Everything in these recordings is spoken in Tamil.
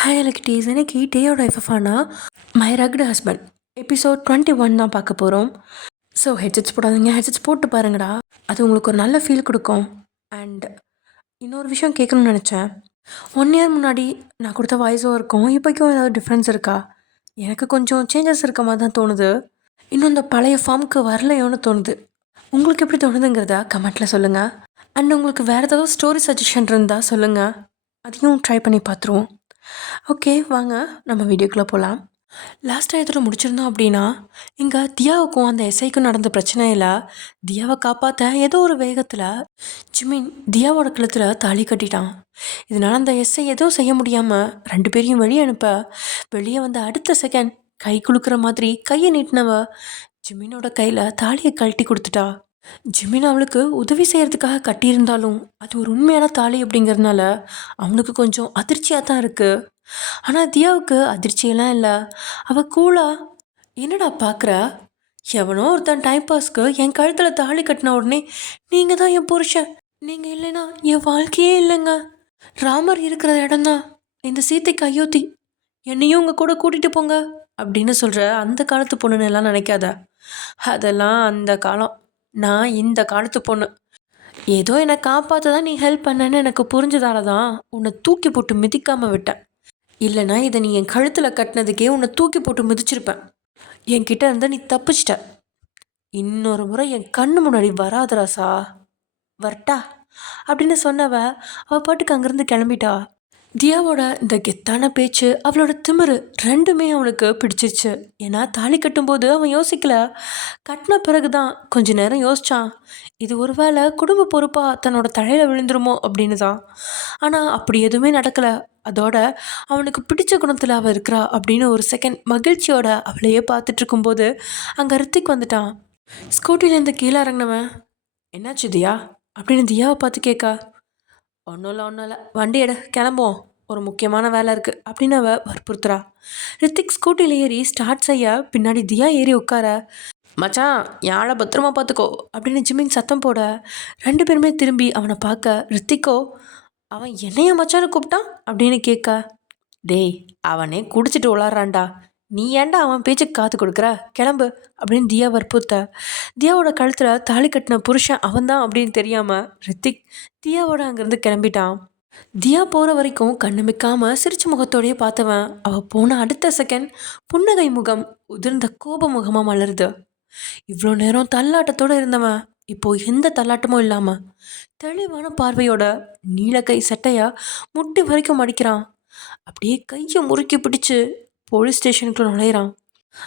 ஹாய் எலக்ட்ரீஸ், இன்னைக்கு டேயோட எஃப்எஃப்ஆனா மை ரக்டு ஹஸ்பண்ட் எபிசோட் 21 தான் பார்க்க போகிறோம். ஸோ ஹெட்செட்ஸ் போடாதீங்க, ஹெட்செட்ஸ் போட்டு பாருங்கடா. அது உங்களுக்கு ஒரு நல்ல ஃபீல் கொடுக்கும். அண்ட் இன்னொரு விஷயம் கேட்கணும்னு நினச்சேன். 1 இயர் முன்னாடி நான் கொடுத்த வாய்ஸ் ஓவருக்கும் இப்போக்கும் ஏதாவது டிஃப்ரென்ஸ் இருக்கா? எனக்கு கொஞ்சம் சேஞ்சஸ் இருக்க மாதிரி தான் தோணுது. இன்னும் இந்த பழைய ஃபார்முக்கு வரலையோன்னு தோணுது. உங்களுக்கு எப்படி தோணுதுங்கிறத கமெண்ட்டில் சொல்லுங்கள். அண்ட் உங்களுக்கு வேறு ஏதாவது ஸ்டோரி சஜஷன் இருந்தால் சொல்லுங்கள், அதையும் ட்ரை பண்ணி பார்த்துருவோம். ஓகே, வாங்க நம்ம வீடியோக்குள்ளே போகலாம். லாஸ்ட்டாக எதோட முடிச்சிருந்தோம் அப்படின்னா, இங்கே தியாவுக்கும் அந்த எஸ்ஐக்கும் நடந்த பிரச்சனையில் தியாவை காப்பாற்ற ஏதோ ஒரு வேகத்தில் ஜிமின் தியாவோட கழுத்தில் தாலி கட்டிட்டான். இதனால் அந்த எஸ்ஐ எதுவும் செய்ய முடியாமல் 2 பேரையும் வெளியே அனுப்ப, வெளியே வந்த அடுத்த செகண்ட் கை குலுக்கிற மாதிரி கையை நீட்டினவ ஜிமினோட கையில் தாலியை கழட்டி கொடுத்துட்டா. ஜிமின் அவளுக்கு உதவி செய்கிறதுக்காக கட்டியிருந்தாலும் அது ஒரு உண்மையான தாலி அப்படிங்கிறதுனால அவனுக்கு கொஞ்சம் அதிர்ச்சியாக தான் இருக்குது. ஆனால் தியாவுக்கு அதிர்ச்சியெல்லாம் இல்லை. அவள் கூலா, என்னடா பார்க்குற, எவனோ ஒருத்தன் டைம் பாஸ்க்கு என் கழுத்தில் தாலி கட்டின உடனே நீங்கள் தான் என் புருஷன், நீங்கள் இல்லைன்னா என் வாழ்க்கையே இல்லைங்க, ராமர் இருக்கிற இடம்தான் இந்த சீதைக்கு அயோத்தி, என்னையும் உங்கள் கூட கூட்டிகிட்டு போங்க அப்படின்னு சொல்கிற அந்த காலத்து பொண்ணுன்னு எல்லாம் நினைக்காத. அதெல்லாம் அந்த காலம், நான் இந்த காலத்து பொண்ணு. ஏதோ என்னை காப்பாற்ற தான் நீ ஹெல்ப் பண்ணேன்னு எனக்கு புரிஞ்சதால தான் உன்னை தூக்கி போட்டு மிதிக்காமல் விட்டேன். இல்லைனா இதை நீ என் கழுத்தில் கட்டினதுக்கே உன்னை தூக்கி போட்டு மிதிச்சிருப்பேன். என்கிட்ட இருந்து நீ தப்பிச்சிட்ட. இன்னொரு முறை என் கண்ணு முன்னாடி வராத ராசா, வரட்டா அப்படின்னு சொன்னவ அவள் பாட்டுக்கு அங்கேருந்து கிளம்பிட்டா. தியாவோட இந்த கெத்தான பேச்சு, அவளோட திமிரு ரெண்டுமே அவனுக்கு பிடிச்சிருச்சு. ஏன்னா தாலி கட்டும்போது அவன் யோசிக்கல, கட்டின பிறகு தான் கொஞ்ச நேரம் யோசிச்சான், இது ஒரு வேளை குடும்ப பொறுப்பாக தன்னோட தலையில் விழுந்துருமோ அப்படின்னு தான். ஆனால் அப்படி எதுவுமே நடக்கலை. அதோட அவனுக்கு பிடிச்ச குணத்தில் அவள் இருக்கிறா அப்படின்னு ஒரு செகண்ட் மகிழ்ச்சியோட அவளையே பார்த்துட்டு இருக்கும்போது அங்கே ரித்திக் வந்துட்டான். ஸ்கூட்டிலேருந்து கீழே இறங்கினவன், என்னாச்சு தியா அப்படின்னு தியாவை பார்த்து கேட்கா. ஒன்றும் இல்லை, வண்டி எடு, கிளம்புவோம், ஒரு முக்கியமான வேலை இருக்குது அப்படின்னு அவள் வற்புறுத்துறா. ரித்திக் ஸ்கூட்டியில் ஏறி ஸ்டார்ட் செய்ய பின்னாடி தியா ஏறி உட்கார, மச்சான் யாழை பத்திரமா பார்த்துக்கோ அப்படின்னு ஜிமின் சத்தம் போட 2 பேருமே திரும்பி அவனை பார்க்க, ரித்திக்கோ அவன் என்னைய மச்சான்னு கூப்பிட்டான் அப்படின்னு கேட்க, டேய் அவனே குடிச்சிட்டு உளாடுறான்டா, நீ ஏன்டா அவன் பேச்சுக்கு காத்து கொடுக்குற, கிளம்பு அப்படின்னு தியா வற்புறுத்த, தியாவோட கழுத்தில் தாலி கட்டின புருஷன் அவன்தான் அப்படின்னு தெரியாமல் ரித்திக் தியாவோட அங்கேருந்து கிளம்பிட்டான். தியா போகிற வரைக்கும் கண்ணுமிக்காமல் சிரிச்ச முகத்தோடையே பார்த்தவன் அவள் போன அடுத்த செகண்ட் புன்னகை முகம் உதிர்ந்த கோப முகமாக மலருது. இவ்வளோ நேரம் தள்ளாட்டத்தோடு இருந்தவன் இப்போ எந்த தள்ளாட்டமும் இல்லாமல் தெளிவான பார்வையோட நீலக்கை சட்டையா முட்டி வரைக்கும் மடிக்கிறான். அப்படியே கையை முறுக்கி பிடிச்சு போலீஸ் ஸ்டேஷனுக்குள்ள நுழையிறான்.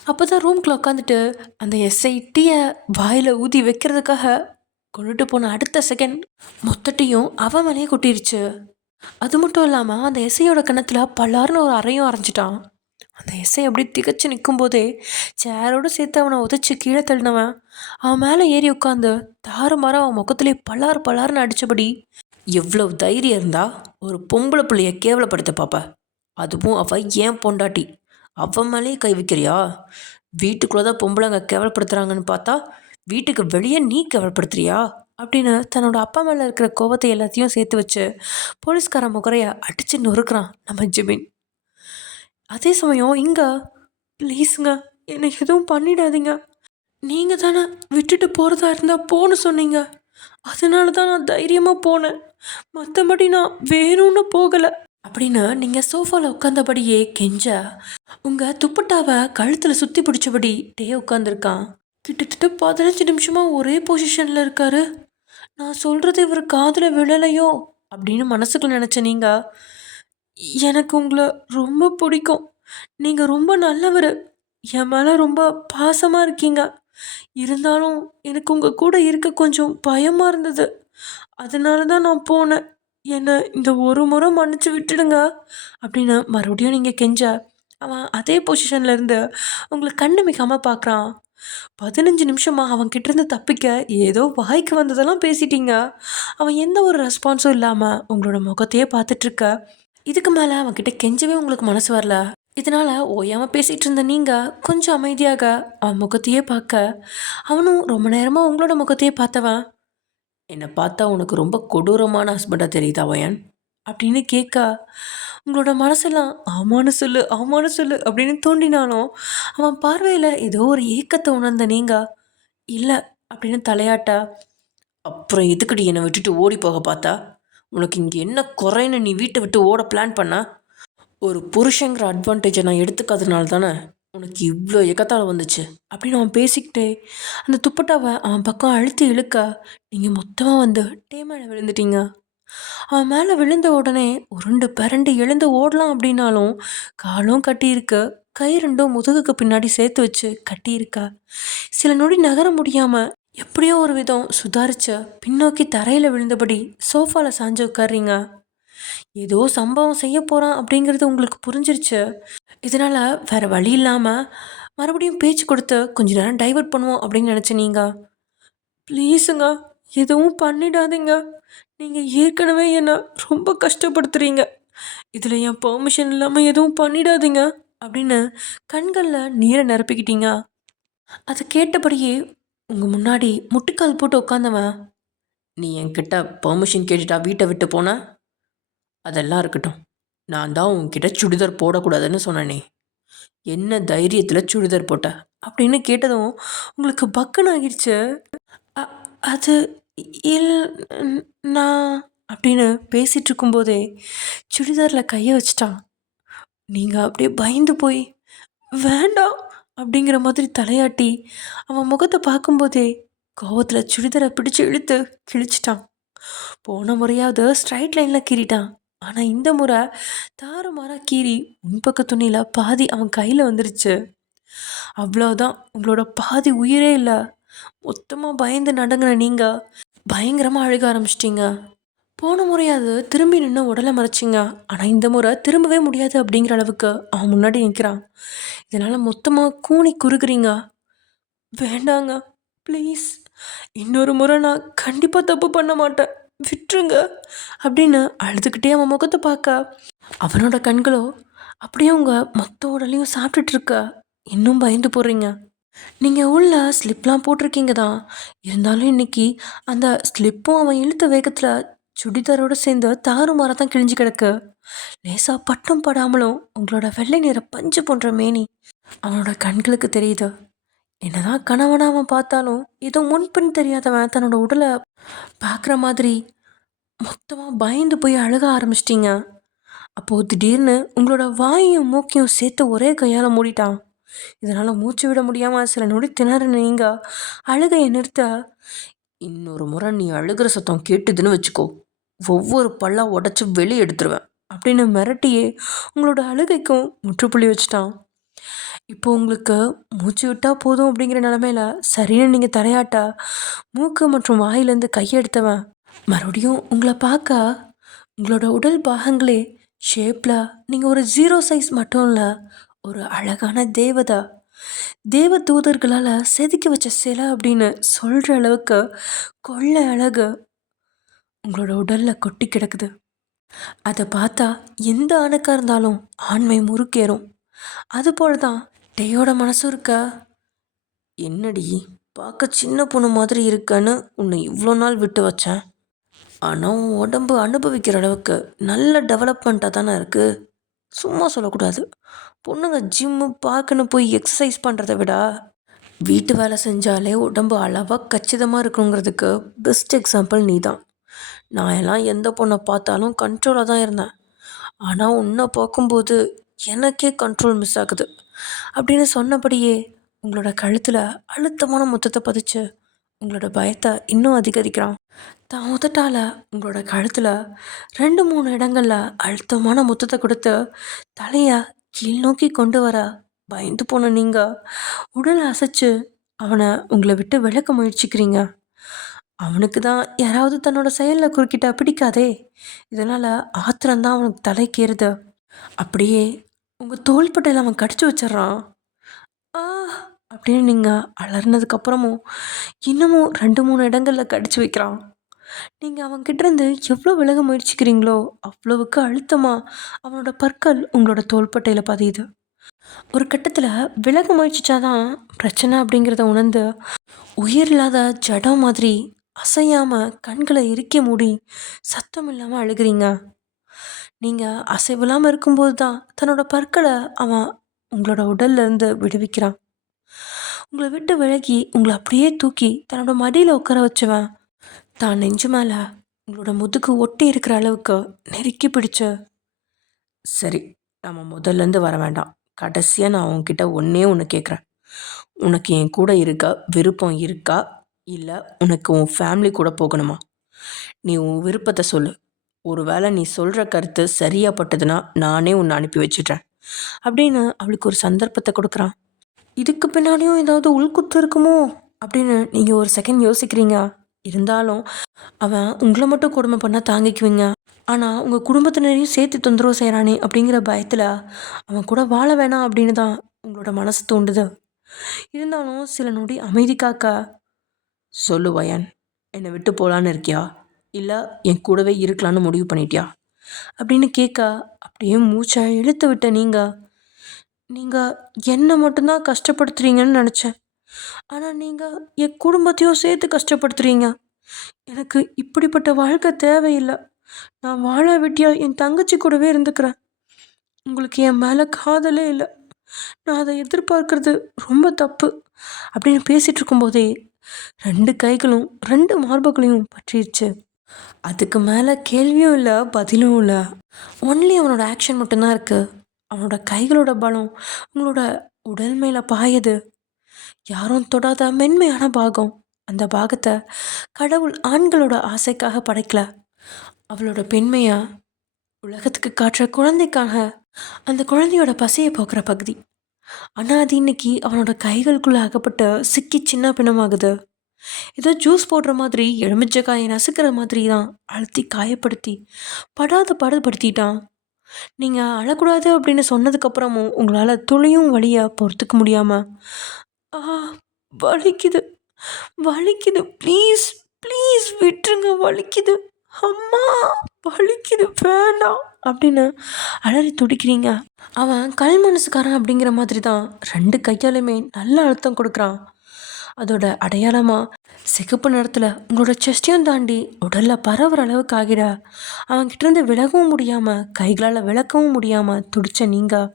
அப்போ தான் ரூம்குள்ளே உட்காந்துட்டு அந்த எஸ்ஐ டீயை வாயில் ஊதி வைக்கிறதுக்காக கொண்டுட்டு போன அடுத்த செகண்ட் மொத்தட்டையும் அவன் மேலேயே கொட்டிருச்சு. அது மட்டும் இல்லாமல் அந்த எஸ்ஐயோட கணத்தில் பல்லாருன்னு ஒரு அறையும் அரைஞ்சிட்டான். அந்த எஸ்ஐ அப்படி திகச்சு நிற்கும் போதே சேரோடு சேர்த்து அவனை உதச்சி கீழே தள்ளினவன் அவன் மேலே ஏறி உட்காந்து தாறுமாற அவன் முகத்திலே பல்லாறு பல்லாருன்னு அடித்தபடி, எவ்வளவு தைரியம் இருந்தா ஒரு பொம்பளை பிள்ளைய கேவலப்படுத்த பாப்ப, அதுவும் அவள் ஏன் பொண்டாட்டி, அவன் மேலேயே கை வைக்கிறியா, வீட்டுக்குள்ளே தான் பொம்பளைங்க கேவலப்படுத்துகிறாங்கன்னு பார்த்தா வீட்டுக்கு வெளியே நீ கேவலப்படுத்துறியா அப்படின்னு தன்னோட அப்பா மேலே இருக்கிற கோபத்தை எல்லாத்தையும் சேர்த்து வச்சு போலீஸ்கார முகரைய அடித்து நொறுக்கிறான் நம்ம ஜிமின். அதே சமயம் இங்கே, ப்ளீஸுங்க என்னை எதுவும் பண்ணிடாதீங்க, நீங்கள் தானே விட்டுட்டு போகிறதா இருந்தால் போன்னு சொன்னீங்க, அதனால தான் நான் தைரியமாக போனேன், மற்றபடி நான் வேணும்னு போகலை அப்படின்னு நீங்கள் சோஃபாவில் உட்காந்தபடியே கெஞ்ச, உங்கள் துப்பட்டாவை கழுத்தில் சுற்றி பிடிச்சபடி டே உட்காந்துருக்கான். கிட்டத்தட்ட 15 நிமிஷமாக ஒரே பொசிஷனில் இருக்காரு. நான் சொல்கிறது இவர் காதில் விழலையோ அப்படின்னு மனசுக்குள்ள நினச்ச நீங்கள், எனக்கு உங்களை ரொம்ப பிடிக்கும், நீங்கள் ரொம்ப நல்லவர், என் மேலே ரொம்ப பாசமாக இருக்கீங்க, இருந்தாலும் எனக்கு உங்கள் கூட இருக்க கொஞ்சம் பயமாக இருந்தது, அதனால தான் நான் போனேன், என்னை இந்த ஒரு முறை மன்னிச்சு விட்டுடுங்க அப்படின்னு மறுபடியும் நீங்கள் கெஞ்ச, அவன் அதே பொசிஷனில் இருந்து உங்களை கண்ணு மிகாமல் பார்க்குறான். 15 நிமிஷமாக அவன் கிட்டேருந்து தப்பிக்க ஏதோ வாய்க்கு வந்ததெல்லாம் பேசிட்டீங்க. அவன் எந்த ஒரு ரெஸ்பான்ஸும் இல்லாமல் உங்களோட முகத்தையே பார்த்துட்ருக்க. இதுக்கு மேலே அவன்கிட்ட கெஞ்சவே உங்களுக்கு மனசு வரல. இதனால் ஓயாமல் பேசிகிட்டு இருந்த நீங்கள் கொஞ்சம் அமைதியாக அவன் முகத்தையே பார்க்க, அவனும் ரொம்ப நேரமாக உங்களோட முகத்தையே பார்த்தவன், என்னை பார்த்தா உனக்கு ரொம்ப கொடூரமான ஹஸ்பண்டாக தெரியுதா வயன் அப்படின்னு கேட்க, உங்களோட மனசெல்லாம் ஆமான்னு சொல்லு ஆமான்னு சொல்லு அப்படின்னு தோண்டினாலும் அவன் பார்வையில் ஏதோ ஒரு ஏக்கத்தை உணர்ந்த நீங்கள் இல்லை அப்படின்னு தலையாட்ட, அப்புறம் எதுக்குடி என்னை விட்டுட்டு ஓடி போக பார்த்தா? உனக்கு இங்கே என்ன குறைன்னு நீ வீட்டை விட்டு ஓட பிளான் பண்ண? ஒரு புருஷங்கிற அட்வான்டேஜை நான் எடுத்துக்காதனால தானே உனக்கு இவ்வளோ எக்கத்தால் வந்துச்சு அப்படின்னு அவன் பேசிக்கிட்டே அந்த துப்பட்டாவை அவன் பக்கம் அழுத்தி இழுக்க நீங்கள் மொத்தமாக வந்து மேலே விழுந்துட்டீங்க. அவன் மேலே விழுந்த உடனே உருண்டு பரண்டு எழுந்து ஓடலாம் அப்படின்னாலும் காலும் கட்டியிருக்க, கை ரெண்டும் முதுகுக்கு பின்னாடி சேர்த்து வச்சு கட்டியிருக்க. சில நொடி நகர முடியாமல் எப்படியோ ஒரு விதம் சுதாரிச்ச பின்னோக்கி தரையில் விழுந்தபடி சோஃபாவில் சாஞ்சு உட்கார்றீங்க. ஏதோ சம்பவம் செய்ய போகிறான் அப்படிங்கிறது உங்களுக்கு புரிஞ்சிருச்சு. இதனால் வேறு வழி இல்லாமல் மறுபடியும் பேச்சு கொடுத்து கொஞ்ச நேரம் டைவர்ட் பண்ணுவோம் அப்படின்னு நினச்ச நீங்கள், ப்ளீஸுங்க எதுவும் பண்ணிடாதீங்க, நீங்கள் ஏற்கனவே என்னை ரொம்ப கஷ்டப்படுத்துகிறீங்க, இதில் என் பெர்மிஷன் இல்லாமல் எதுவும் பண்ணிடாதீங்க அப்படின்னு கண்களில் நீரை நிரப்பிக்கிட்டீங்க. அதை கேட்டபடியே உங்கள் முன்னாடி முட்டுக்கால் போட்டு உட்காந்தவன், நீ என்கிட்ட பெர்மிஷன் கேட்டுட்டா வீட்டை விட்டு போன? அதெல்லாம் இருக்கட்டும், நான் தான் உன்கிட்ட சுடிதார் போடக்கூடாதுன்னு சொன்னேனே, என்ன தைரியத்தில் சுடிதார் போட்ட அப்படின்னு கேட்டதும் உங்களுக்கு பக்குன்னு ஆகிடுச்சு. அது இல் நான் அப்படின்னு பேசிகிட்டு இருக்கும்போதே சுடிதாரில் கையை வச்சிட்டான். நீங்கள் அப்படியே பயந்து போய் வேண்டாம் அப்படிங்கிற மாதிரி தலையாட்டி அவன் முகத்தை பார்க்கும்போதே கோவத்தில் சுடிதாரை பிடிச்சி இழுத்து கிழிச்சிட்டான். போன முறையாவது ஸ்ட்ரைட் லைனில் கீறிட்டான், ஆனால் இந்த முறை தாறுமாறாக கீறி முன்பக்க துணியில் பாதி அவன் கையில் வந்துருச்சு. அவ்வளோதான், உங்களோட பாதி உயிரே இல்லை. மொத்தமாக பயந்து நடுங்கின நீங்கள் பயங்கரமாக அழுக ஆரம்பிச்சிட்டிங்க. போன முறையாவது திரும்பி நின்று உடலை மறைச்சிங்க, ஆனால் இந்த முறை திரும்பவே முடியாது அப்படிங்கிற அளவுக்கு அவன் முன்னாடி நிற்கிறான். இதனால் மொத்தமாக கூனி குறுகுறீங்க. வேண்டாங்க ப்ளீஸ், இன்னொரு முறை நான் கண்டிப்பாக தப்பு பண்ண மாட்டேன், விட்டுருங்க அப்படின்னு அழுதுகிட்டே அவன் முகத்தை பார்க்க அவனோட கண்களோ அப்படியே உங்கள் மொத்த உடலையும் சாப்பிட்டுட்டு இருக்க. இன்னும் பயந்து போடுறீங்க. நீங்கள் உள்ள ஸ்லிப்லாம் போட்டிருக்கீங்க தான், இருந்தாலும் இன்னைக்கு அந்த ஸ்லிப்பும் அவன் இழுத்த வேகத்தில் சுடிதாரோடு சேர்ந்து தாறுமாறாக தான் கிழிஞ்சு கிடக்கு. லேசாக பட்டும் படாமலும் உங்களோட வெள்ளை நிற பஞ்சு போன்ற மேனி அவனோட கண்களுக்கு தெரியுது. என்னதான் கணவனை அவன் பார்த்தாலும் ஏதோ முன்பின் தெரியாதவன் தன்னோட உடலை பார்க்குற மாதிரி மொத்தமாக பயந்து போய் அழுக ஆரம்பிச்சிட்டிங்க. அப்போது திடீர்னு உங்களோட வாயையும் மூக்கையும் சேர்த்து ஒரே கையால் மூடிட்டான். இதனால் மூச்சு விட முடியாமல் சில நொடி திணற நீங்கள் அழுகையை நிறுத்த, இன்னொரு முறை நீ அழுகிற சத்தம் கேட்டுதுன்னு வச்சுக்கோ, ஒவ்வொரு பல்லா உடச்சி வெளியே எடுத்துருவேன் அப்படின்னு மிரட்டியே உங்களோட அழுகைக்கும் முற்றுப்புள்ளி வச்சுட்டான். இப்போ உங்களுக்கு மூச்சு விட்டால் போதும் அப்படிங்கிற நிலமையில சரின்னு நீங்கள் தலையாட்ட மூக்கு மற்றும் வாயிலேருந்து கையெடுத்தவன் மறுபடியும் உங்களை பார்க்க உங்களோட உடல் பாகங்களே ஷேப்பில் நீங்கள் ஒரு 0 சைஸ் மட்டும் இல்லை, ஒரு அழகான தேவ தூதர்களால் செதுக்கி வச்ச சிலை அப்படின்னு சொல்கிற அளவுக்கு கொள்ளை அழகு உங்களோட உடலில் கொட்டி கிடக்குது. அதை பார்த்தா எந்த ஆணுக்காக இருந்தாலும் ஆண்மை முறுக்கேறும். அதுபோல தான் டேயோட மனசும் இருக்க. என்னடி பார்க்க சின்ன பொண்ணு மாதிரி இருக்கன்னு உன்னை இவ்வளோ நாள் விட்டு வச்சேன், ஆனால் உன் உடம்பு அனுபவிக்கிற அளவுக்கு நல்ல டெவலப்மெண்ட்டாக தானே இருக்குது. சும்மா சொல்லக்கூடாது, பொண்ணுங்க ஜிம்மு பார்க்குன்னு போய் எக்ஸசைஸ் பண்ணுறதை விட வீட்டு வேலை செஞ்சாலே உடம்பு அளவாக கச்சிதமாக இருக்குங்கிறதுக்கு பெஸ்ட் எக்ஸாம்பிள் நீ தான். நான் எல்லாம் எந்த பொண்ணை பார்த்தாலும் கண்ட்ரோலாக தான் இருந்தேன், ஆனால் உன்னை பார்க்கும்போது எனக்கே கண்ட்ரோல் மிஸ் ஆகுது அப்படின்னு சொன்னபடியே உங்களோட கழுத்தில் அழுத்தமான முத்தத்தை பதிச்சு உங்களோட பயத்தை இன்னும் அதிகரிக்கிறான். தான் உதட்டால் உங்களோட கழுத்தில் 2-3 இடங்களில் அழுத்தமான முத்தத்தை கொடுத்து தலையை கீழ் நோக்கி கொண்டு வர பயந்து போன நீங்கள் உடலை அசைச்சு அவனை உங்களை விட்டு விலக்க முயற்சிக்கிறீங்க. அவனுக்கு தான் யாராவது தன்னோட செயலில் குறுக்கிட்டா பிடிக்காதே, இதனால் ஆத்திரம்தான் அவனுக்கு தலைக்கேறுது. அப்படியே உங்கள் தோள்பட்டையில் அவன் கடிச்சு வச்சிட்றான். ஆ அப்படின்னு நீங்கள் அலர்னதுக்கப்புறமும் இன்னமும் 2-3 இடங்களில் கடிச்சு வைக்கிறான். நீங்கள் அவன்கிட்டேருந்து எவ்வளோ விலக முயற்சிக்கிறீங்களோ அவ்வளவுக்கு அழுத்தமாக அவனோட பற்கள் உங்களோட தோள்பட்டையில் பதியுது. ஒரு கட்டத்தில் விலக முயற்சிச்சாதான் பிரச்சனை அப்படிங்கிறத உணர்ந்து உயிர் இல்லாத ஜடம் மாதிரி அசையாமல் கண்களை இறுக்கி மூடி சத்தம் இல்லாமல் அழுகிறீங்க. நீங்கள் அசைவில்லாமல் இருக்கும்போது தான் தன்னோட பற்களை அவன் உங்களோட உடல்ல இருந்து விடுவிக்கிறான். உங்களை விட்டு விலகி உங்களை அப்படியே தூக்கி தன்னோட மடியில் உட்கார வச்சவன் தான் நெஞ்சு மேலே உங்களோட முதுகு ஒட்டி இருக்கிற அளவுக்கு நெருக்கி பிடிச்சு, சரி, நம்ம முதல்லேருந்து வர வேண்டாம். கடைசியாக நான் உன்கிட்ட ஒன்றே ஒன்று கேட்குறேன். உனக்கு என் கூட இருக்க விருப்பம் இருக்கா, இல்லை உனக்கு உன் ஃபேமிலி கூட போகணுமா? நீ உன் விருப்பத்தை சொல்லு. ஒருவேளை நீ சொல்கிற கருத்து சரியாப்பட்டதுன்னா நானே உன்னை அனுப்பி வச்சிடுறேன் அப்படின்னு அவளுக்கு ஒரு சந்தர்ப்பத்தை கொடுக்குறான். இதுக்கு பின்னாடியும் ஏதாவது உள்குத்து இருக்குமோ அப்படின்னு நீங்கள் ஒரு செகண்ட் யோசிக்கிறீங்க. இருந்தாலும் அவன் உங்களை மட்டும் கொடுமை பண்ணால் தாங்கிக்குவீங்க, ஆனால் உங்கள் குடும்பத்தினரையும் சேர்த்து தொந்தரவு செய்கிறானே அப்படிங்கிற பயத்தில் அவன் கூட வாழ வேணாம் அப்படின்னு தான் உங்களோட மனசு தோண்டுது. இருந்தாலும் சில நொடி அமைதி காக்க, சொல்லு வயன், என்னை விட்டு போகலான்னு இருக்கியா, இல்லை என் கூடவே இருக்கலான்னு முடிவு பண்ணிட்டியா அப்படின்னு கேட்க, அப்படியே மூச்சை இழுத்து விட்ட நீங்கள் என்னை மட்டும்தான் கஷ்டப்படுத்துறீங்கன்னு நினச்சேன், ஆனால் நீங்கள் என் குடும்பத்தையும் சேர்த்து கஷ்டப்படுத்துறீங்க. எனக்கு இப்படிப்பட்ட வாழ்க்கை தேவையில்லை. நான் வாழ வெட்டியா என் தங்கச்சி கூடவே இருந்துக்கிறேன். உங்களுக்கு என் மேலே காதலே இல்லை. நான் அதை எதிர்பார்க்கறது ரொம்ப தப்பு அப்படின்னு பேசிகிட்டு இருக்கும்போதே 2 கைகளும் 2 மார்புகளையும் பற்றிடுச்சு. அதுக்கு மேலே கேள்வியும் இல்லை, பதிலும் இல்லை. ஒன்லி அவனோட ஆக்ஷன் மட்டும்தான் இருக்குது. அவனோட கைகளோட பலம் உங்களோட உடல் மேலே பாயுது. யாரும் தொடாத மென்மையான பாகம். அந்த பாகத்தை கடவுள் ஆண்களோட ஆசைக்காக படைக்கல, அவளோட பெண்மையை உலகத்துக்கு காட்டுற குழந்தைக்காக. அந்த குழந்தையோட பசியை போக்குற பகுதி. ஆனால் அது இன்னைக்கு அவனோட கைகளுக்குள்ளே அகப்பட்டு சிக்கி சின்ன பின்னமாகுது. ஏதோ ஜூஸ் போடுற மாதிரி, எலுமிச்சக்காயை நசுக்கிற மாதிரி தான் அழுத்தி காயப்படுத்தி படாத பாடுபடுத்திட்டான். நீங்கள் அழக்கூடாது அப்படின்னு சொன்னதுக்கப்புறமும் உங்களால் துளியும் வலியை பொறுத்துக்க முடியாமல், ஆ வலிக்குது வலிக்குது, ப்ளீஸ் ப்ளீஸ் விட்டுருங்க, வலிக்குது அம்மா, வலிக்குது, வேண்டாம் அப்படின்னு அலறி துடிக்கிறீங்க. அவன் கல் மனசுக்காரன் அப்படிங்கிற மாதிரி தான் 2 கையாலுமே நல்ல அழுத்தம் கொடுக்குறான். அதோட அடையாளமாக சிகப்பு நிறத்தில் உங்களோட செஸ்டையும் தாண்டி உடலில் பரவுற அளவுக்கு ஆகிட, அவன்கிட்டருந்து விலகவும் முடியாமல் கைகளால் விளக்கவும் முடியாமல் துடிச்ச நீங்கள்,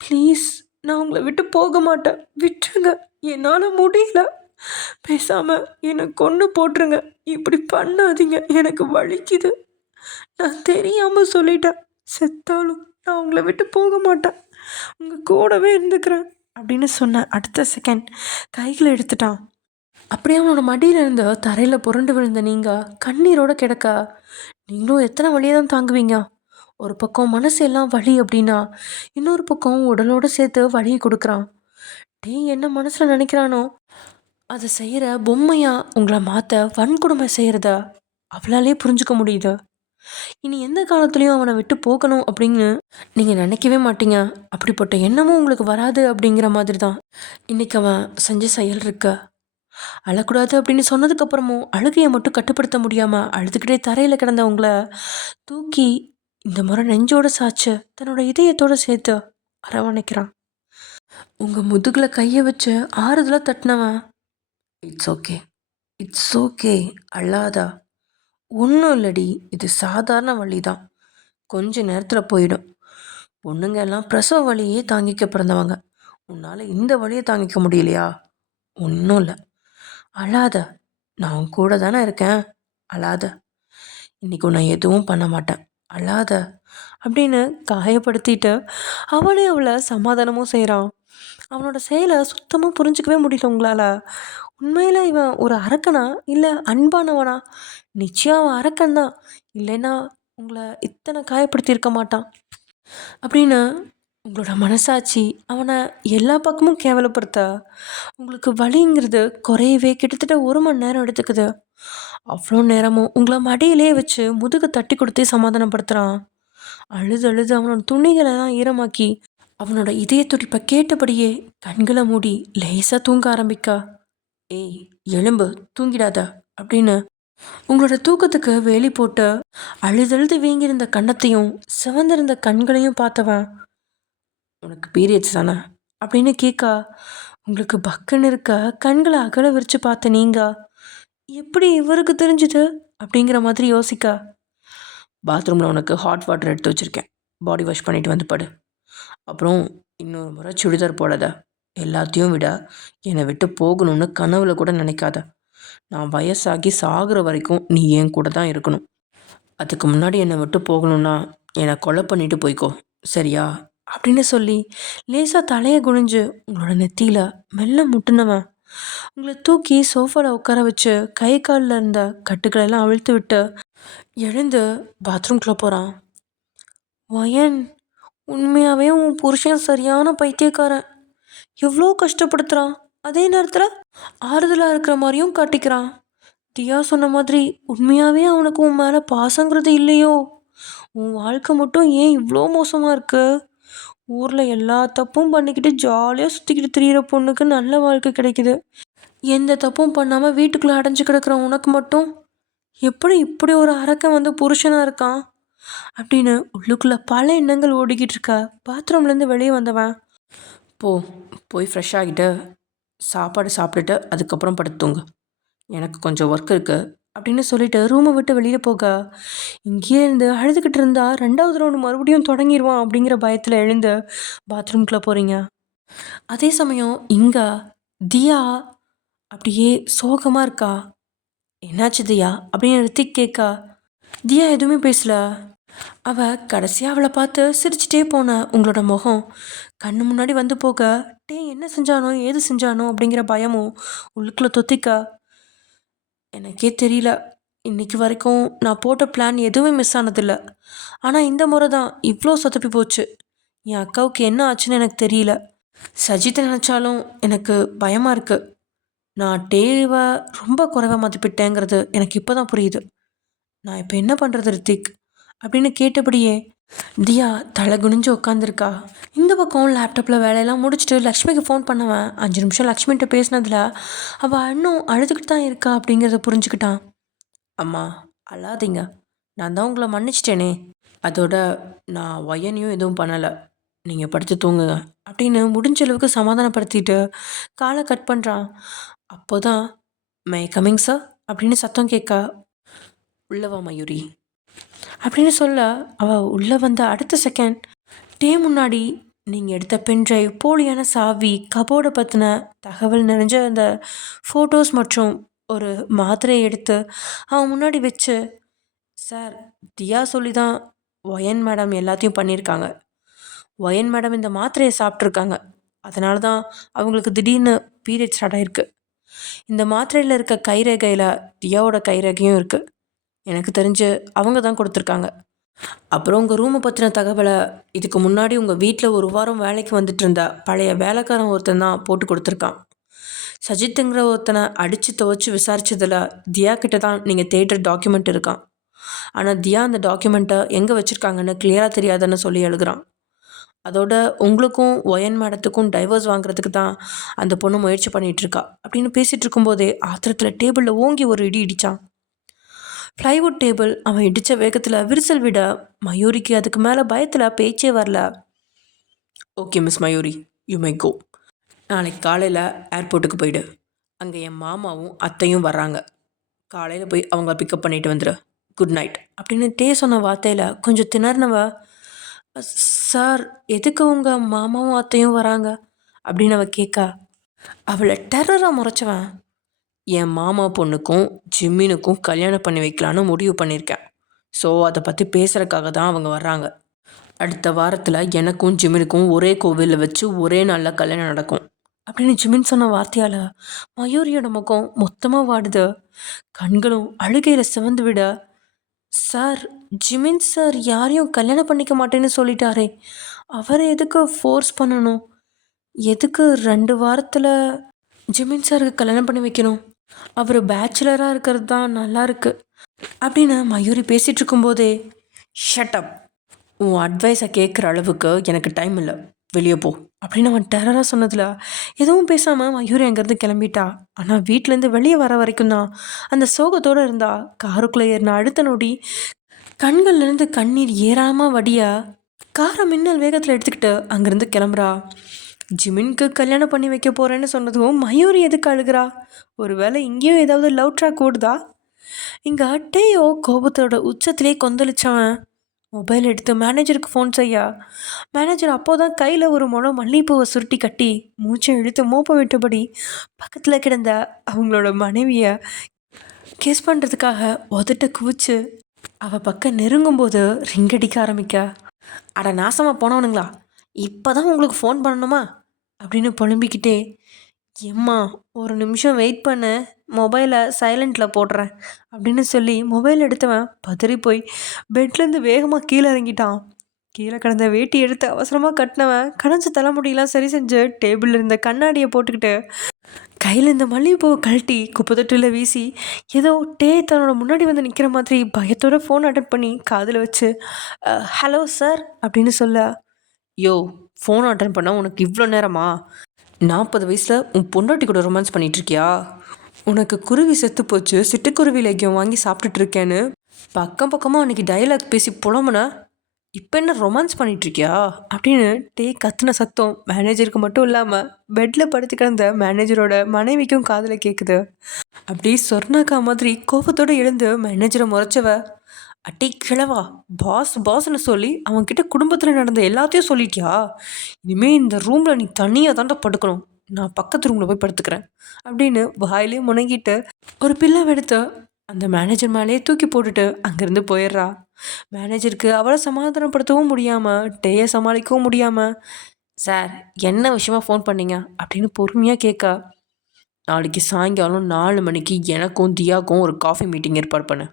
ப்ளீஸ் நான் உங்களை விட்டு போக மாட்டேன், விட்டுருங்க, என்னால் முடியல, பேசாமல் என்னை கொன்று போட்டுருங்க, இப்படி பண்ணாதீங்க, எனக்கு வலிக்குது, நான் தெரியாமல் சொல்லிட்டேன், செத்தாலும் நான் உங்களை விட்டு போக மாட்டேன், உங்கள் கூடவே இருந்துக்கிறேன் அப்படின்னு சொன்ன அடுத்த செகண்ட் கைகளை எடுத்துட்டான். அப்படியே அவனோட மடியிலேருந்து தரையில் புரண்டு விழுந்த நீங்கள் கண்ணீரோட கிடக்க, நீங்களும் எத்தனை வழியை தான் தாங்குவீங்க? ஒரு பக்கம் மனசு எல்லாம் வலி அப்படின்னா, இன்னொரு பக்கம் உடலோடு சேர்த்து வலியை கொடுக்குறான். டே என்ன மனசில் நினைக்கிறானோ அதை செய்கிற பொம்மையாக உங்களை மாற்ற வன்கொடுமை செய்கிறத அவளாலே புரிஞ்சுக்க முடியுது. இனி எந்த காலத்துலேயும் அவனை விட்டு போகணும் அப்படின்னு நீங்கள் நினைக்கவே மாட்டீங்க. அப்படிப்பட்ட எண்ணமும் உங்களுக்கு வராது அப்படிங்கிற மாதிரி தான் இன்றைக்கி அவன் செஞ்ச செயல் இருக்க. அழக்கூடாது அப்படின்னு சொன்னதுக்கப்புறமும் அழுகையை மட்டும் கட்டுப்படுத்த முடியாமல் அழுதுகிட்டே தரையில் கிடந்தவங்கள தூக்கி இந்த முறை நெஞ்சோட சாய்ச்சு தன்னோட இதயத்தோடு சேர்த்து அரவணைக்கிறான். உங்கள் முதுகில் கையை வச்சு ஆறுதலாக தட்டினவன், இட்ஸ் ஓகே, இட்ஸ் ஓகே, அழாதா, ஒன்றும் இல்லடி, இது சாதாரண வலி தான், கொஞ்ச நேரத்தில் போயிடும். பொண்ணுங்க எல்லாம் பிரசவ வலியே தாங்கிக்க பிறந்தவங்க, உன்னால் இந்த வலியை தாங்கிக்க முடியலையா? ஒன்றும் இல்லை, அழாத, நான் உன் கூட தானே இருக்கேன், அழாத, இன்னைக்கு உன்னை எதுவும் பண்ண மாட்டேன், அழாத அப்படின்னு காயப்படுத்திட்டு அவளே அவளை சமாதானமும் செய்கிறான். அவனோட செயலை சுத்தமாக புரிஞ்சிக்கவே முடியல உங்களால். உண்மையில் இவன் ஒரு அரக்கனா இல்லை அன்பானவனா? நிச்சயம் அவன் அரக்கன் தான், இல்லைன்னா உங்களை இத்தனை காயப்படுத்தியிருக்க மாட்டான் அப்படின்னு உங்களோட மனசாட்சி அவனை எல்லா பக்கமும் கேவலப்படுத்த உங்களுக்கு வலிங்கிறது குறையவே கிட்டத்தட்ட 1 மணி நேரம் எடுத்துக்குது. அவ்வளோ நேரமும் உங்களை மடியிலே வச்சு முதுகை தட்டி கொடுத்தே சமாதானப்படுத்துகிறான். அழுது அழுது அவனோட துணிகளை தான் ஈரமாக்கி அவனோட இதய துடிப்பை கேட்டபடியே கண்களை மூடி லேசாக தூங்க ஆரம்பிக்கா. ஏய் எலும்பு, தூங்கிடாத அப்படின்னு உங்களோட தூக்கத்துக்கு வேலி போட்டு அழுதழுது வீங்கியிருந்த கன்னத்தையும் சிவந்திருந்த கண்களையும் பார்த்தவன், உனக்கு பீரியட்ஸ் தானே அப்படின்னு கேட்க, உங்களுக்கு பக்குன்னு இருக்க கண்களை அகல விரிச்சு பார்த்த நீங்கள், எப்படி இவருக்கு தெரிஞ்சுது அப்படிங்கிற மாதிரி யோசிக்க, பாத்ரூமில் உனக்கு ஹாட் வாட்டர் எடுத்து வச்சுருக்கேன், பாடி வாஷ் பண்ணிவிட்டு வந்து படு. அப்புறம் இன்னொரு முறை சுடிதார் போடாத. எல்லாத்தையும் விட என்னை விட்டு போகணும்னு கனவுல கூட நினைக்காத. நான் வயசாகி சாகுற வரைக்கும் நீ என் கூட தான் இருக்கணும். அதுக்கு முன்னாடி என்னை விட்டு போகணும்னா என்னை கொலை பண்ணிட்டு போய்க்கோ, சரியா? அப்படின்னு சொல்லி லேசாக தலையை குனிஞ்சு உங்களோட நெத்தியில் மெல்ல முட்டுனவன் உங்களை தூக்கி சோஃபாவில் உட்கார வச்சு கை காலில் இருந்த கட்டுக்களெல்லாம் அவிழ்த்து விட்டு எழுந்து பாத்ரூம்குள்ளே போகிறான். வயன், உண்மையாகவே உன் புருஷன் சரியான பைத்தியக்காரன். எவ்வளோ கஷ்டப்படுத்துகிறான், அதே நேரத்தில் ஆறுதலாக இருக்கிற மாதிரியும் காட்டிக்கிறான். தியா சொன்ன மாதிரி உண்மையாகவே அவனுக்கு உன் மேலே பாசங்கிறது இல்லையோ? உன் வாழ்க்கை மட்டும் ஏன் இவ்வளோ மோசமாக இருக்கு? ஊரில் எல்லா தப்பும் பண்ணிக்கிட்டு ஜாலியாக சுற்றிக்கிட்டு திரியிற பொண்ணுக்கு நல்ல வாழ்க்கை கிடைக்குது. எந்த தப்பும் பண்ணாமல் வீட்டுக்குள்ளே அடைஞ்சு கிடக்கிற உனக்கு மட்டும் எப்படி இப்படி ஒரு அரக்கன் வந்து புருஷனாக இருக்கான் அப்படின்னு உள்ளுக்குள்ளே பல எண்ணங்கள் ஓடிக்கிட்டு இருக்கா. பாத்ரூம்லேருந்து வெளியே வந்தவன், போய் ஃப்ரெஷ் ஆகிட்டு சாப்பாடு சாப்பிட்டுட்டு அதுக்கப்புறம் படுத்துங்க, எனக்கு கொஞ்சம் ஒர்க் இருக்குது அப்படின்னு சொல்லிட்டு ரூமை விட்டு வெளியில் போக, இங்கேயே இருந்து அழுதுகிட்டு இருந்தா 2வது ரவுண்டு மறுபடியும் தொடங்கிடுவான் அப்படிங்கிற பயத்தில் எழுந்து பாத்ரூம்குள்ளே போகிறீங்க. அதே சமயம் இங்கே தியா அப்படியே சோகமாக இருக்கா. என்னாச்சு தியா அப்படின்னு ரித்திக் கேட்கா. தியா எதுவுமே பேசல. கடைசியாக அவளை பார்த்து சிரிச்சிட்டே போன உங்களோட முகம் கண்ணு முன்னாடி வந்து போக, என்ன செஞ்சானோ ஏது செஞ்சானோ அப்படிங்கிற பயமும் உள்ளுக்குள்ளே தொத்திக்க, எனக்கே தெரியல, இன்னைக்கு வரைக்கும் நான் போட்ட பிளான் எதுவுமே மிஸ் ஆனதில்லை. ஆனால் இந்த முறை தான் இவ்வளோ சொதப்பி போச்சு. என் அக்காவுக்கு என்ன ஆச்சுன்னு எனக்கு தெரியல. சஜித்தை நினச்சாலும் எனக்கு பயமாக இருக்குது. நான் டேவை ரொம்ப குறைவாக மதிப்பிட்டேங்கிறது எனக்கு இப்போ தான் புரியுது. நான் இப்போ என்ன பண்ணுறது ரித்திக் அப்படின்னு கேட்டபடியே தியா தலை குனிஞ்சு உட்காந்துருக்கா. இந்த பக்கம் லேப்டாப்பில் வேலையெல்லாம் முடிச்சுட்டு லக்ஷ்மிக்கு ஃபோன் பண்ணவன் 5 நிமிஷம் லக்ஷ்மிகிட்ட பேசினதில் அவள் இன்னும் அழுதுகிட்டு தான் இருக்கா அப்படிங்கிறத புரிஞ்சுக்கிட்டான். அம்மா அழாதீங்க, நான் தான் உங்களை மன்னிச்சிட்டேனே, அதோட நான் ஒயனையும் எதுவும் பண்ணலை, நீங்கள் படுத்து தூங்குங்க அப்படின்னு முடிஞ்ச அளவுக்கு சமாதானப்படுத்திட்டு காலை கட் பண்ணுறான். அப்போ தான் மை கமிங் சார் அப்படின்னு சத்தம் கேட்க, உள்ளவா மயூரி அப்படின்னு சொல்ல அவள் உள்ளே வந்த அடுத்த செகண்ட் முன்னாடி நீங்கள் எடுத்த பென்ட்ரைவ், போலியான சாவி, கபோர்டை பற்றின தகவல் நிறைஞ்ச அந்த ஃபோட்டோஸ் மற்றும் ஒரு மாத்திரையை எடுத்து அவன் முன்னாடி வச்சு, சார் தியா சொல்லி தான் ஒயன் மேடம் எல்லாத்தையும் பண்ணியிருக்காங்க. ஒயன் மேடம் இந்த மாத்திரையை சாப்பிட்ருக்காங்க, அதனால தான் அவங்களுக்கு திடீர்னு பீரியட் ஸ்டார்ட் ஆகிருக்கு. இந்த மாத்திரையில் இருக்க கைரேகையில் தியாவோட கைரேகையும் இருக்குது. எனக்கு தெரிஞ்சு அவங்க தான் கொடுத்துருக்காங்க. அப்புறம் உங்கள் ரூமை பற்றின தகவலை இதுக்கு முன்னாடி உங்கள் வீட்டில் 1 வாரம் வேலைக்கு வந்துட்டு இருந்த பழைய வேலைக்காரன் ஒருத்தன் தான் போட்டு கொடுத்துருக்கான். சஜித்துங்கிற ஒருத்தனை அடித்து துவச்சி விசாரித்ததில் தியா கிட்ட தான் நீங்கள் தேடுற டாக்குமெண்ட் இருக்கான். ஆனால் தியா அந்த டாக்குமெண்ட்டை எங்கே வச்சுருக்காங்கன்னு கிளியராக தெரியாதுன்னு சொல்லி எழுதுகிறான். அதோட உங்களுக்கும் ஒயன் மேடத்துக்கும் டைவர்ஸ் வாங்குறதுக்கு தான் அந்த பொண்ணு முயற்சி பண்ணிகிட்ருக்கா அப்படின்னு பேசிகிட்டு இருக்கும்போதே ஆத்திரத்தில் டேபிளில் ஓங்கி ஒரு இடி இடித்தான். ப்ளைவுட் டேபிள் அவன் இடித்த வேகத்தில் விரிசல் விட மயூரிக்கு அதுக்கு மேலே பயத்தில் பேச்சே வரல. Okay miss Mayuri, you may go. நாளைக்கு காலையில் ஏர்போர்ட்டுக்கு போயிடு. அங்கே என் மாமாவும் அத்தையும் வர்றாங்க. காலையில் போய் அவங்க பிக்கப் பண்ணிட்டு வந்துடு. குட் நைட் அப்படின்னு சொன்ன வார்த்தையில் கொஞ்சம் திணறினவ, சார் எதுக்கு உங்கள் மாமாவும் அத்தையும் வராங்க அப்படின்னு அவள் கேட்கா. அவளை டெரராக முறைச்சவன், என் மாமா பொண்ணுக்கும் ஜிம்மினுக்கும் கல்யாணம் பண்ணி வைக்கலான்னு முடிவு பண்ணியிருக்கேன். ஸோ அதை பற்றி பேசுகிறக்காக தான் அவங்க வர்றாங்க. அடுத்த வாரத்தில் எனக்கும் ஜிம்மினுக்கும் ஒரே கோவிலில் வச்சு ஒரே நாளில் கல்யாணம் நடக்கும் அப்படின்னு ஜிமின் சொன்ன வார்த்தையால் மயூரியோட முகம் மொத்தமாக வாடுது. கண்களும் அழுகையில் சிவந்து விட, சார் ஜிமின் சார் யாரையும் கல்யாணம் பண்ணிக்க மாட்டேன்னு சொல்லிட்டாரே, அவரை எதுக்கு ஃபோர்ஸ் பண்ணணும்? எதுக்கு 2 வாரத்தில் ஜிமின் சாருக்கு கல்யாணம் பண்ணி வைக்கணும்? அவர் பேச்சுலராக இருக்கிறது தான் நல்லா இருக்கு அப்படின்னு மயூரி பேசிகிட்டு இருக்கும்போதே, ஷட்டப், உன் அட்வைஸை கேட்குற அளவுக்கு எனக்கு டைம் இல்லை, வெளியே போ அப்படின்னு அவன் டெரராக சொன்னதில் எதுவும் பேசாமல் மயூரி அங்கேருந்து கிளம்பிட்டா. ஆனால் வீட்டிலேருந்து வெளியே வர வரைக்கும் தான் அந்த சோகத்தோடு இருந்தா. காருக்குள்ளே ஏறின அடுத்த நொடி கண்கள்லேருந்து கண்ணீர் ஏறாமல் வடிய காரை மின்னல் வேகத்தில் எடுத்துக்கிட்டு அங்கேருந்து கிளம்புறா. ஜிமின்க்கு கல்யாணம் பண்ணி வைக்க போகிறேன்னு சொன்னதும் மயூரி எதுக்கு அழுகிறா? ஒரு வேளை இங்கேயும் ஏதாவது லவ் ட்ராக் ஓடுதா? இங்கே டேயோ கோபத்தோட உச்சத்திலே கொந்தளிச்சவன் மொபைல் எடுத்து மேனேஜருக்கு ஃபோன் செய்ய மேனேஜர் அப்போதான் கையில் ஒரு முழம் மல்லிகைப்பூவை சுருட்டி கட்டி மூச்சை இழுத்து மோப்ப விட்டபடி பக்கத்தில் கிடந்த அவங்களோட மனைவியை கிஸ் பண்ணுறதுக்காக உதட்ட குவிச்சு அவள் பக்கம் நெருங்கும்போது ரிங் அடிக்க ஆரம்பிக்க, அட நாசமாக போனவனுங்களா, இப்போ தான் உங்களுக்கு ஃபோன் பண்ணணுமா அப்படின்னு புலம்பிக்கிட்டே, எம்மா ஒரு நிமிஷம் வெயிட் பண்ண, மொபைலை சைலண்டில் போடுறேன் அப்படின்னு சொல்லி மொபைல் எடுத்தவன் பதறி போய் பெட்லேருந்து வேகமாக கீழே இறங்கிட்டான். கீழே கிடந்த வேட்டி எடுத்து அவசரமாக கட்டினவன் கடைஞ்ச தலைமுடியெல்லாம் சரி செஞ்சு டேபிளில் இருந்த கண்ணாடியை போட்டுக்கிட்டு கையில் இந்த மல்லிகைப்பூவை கழட்டி குப்பைத்தொட்டில் வீசி ஏதோ தன்னோட முன்னாடி வந்து நிற்கிற மாதிரி பயத்தோட ஃபோன் அட்டன் பண்ணி காதில் வச்சு ஹலோ சார் அப்படின்னு சொல்ல, யோ ஃபோன் அட்டன் பண்ண உனக்கு இவ்வளோ நேரமா? 40 வயசில் உன் பொண்டாட்டி கூட ரொமான்ஸ் பண்ணிகிட்ருக்கியா? உனக்கு குருவி செத்து போச்சு, சிட்டுக்குருவி லேக்கியம் வாங்கி சாப்பிட்டுட்டு இருக்கேன்னு பக்கம் பக்கமாக அன்றைக்கி டைலாக் பேசி புலம்புன, இப்போ என்ன ரொமான்ஸ் பண்ணிகிட்ருக்கியா அப்படின்னு கத்துன சத்தம் மேனேஜருக்கு மட்டும் இல்லாமல் பெட்டில் படுத்து கிடந்த மேனேஜரோட மனைவிக்கும் காதில் கேட்குது. அப்படி சொர்ணாக்கா மாதிரி கோபத்தோடு எழுந்து மேனேஜரை முறைச்சவ, அட்டே கிழவா, பாஸ்ன்னு சொல்லி அவன்கிட்ட குடும்பத்தில் நடந்த எல்லாத்தையும் சொல்லிட்டியா? இனிமேல் இந்த ரூமில் நீ தனியாக தாண்டா படுக்கணும், நான் பக்கத்து ரூமில் போய் படுத்துக்கிறேன் அப்படின்னு வாயிலே முணங்கிட்டு ஒரு பிள்ளை எடுத்து அந்த மேனேஜர் மேலேயே தூக்கி போட்டுட்டு அங்கேருந்து போயிடுறா. மேனேஜருக்கு அவளை சமாதானப்படுத்தவும் முடியாமல் டேயை சமாளிக்கவும் முடியாமல், சார் என்ன விஷயமா ஃபோன் பண்ணீங்க அப்படின்னு பொறுமையாக கேட்க, நாளைக்கு சாயங்காலம் 4 மணிக்கு எனக்கும் தியாக்கும் ஒரு காஃபி மீட்டிங் ஏற்பாடு பண்ணு,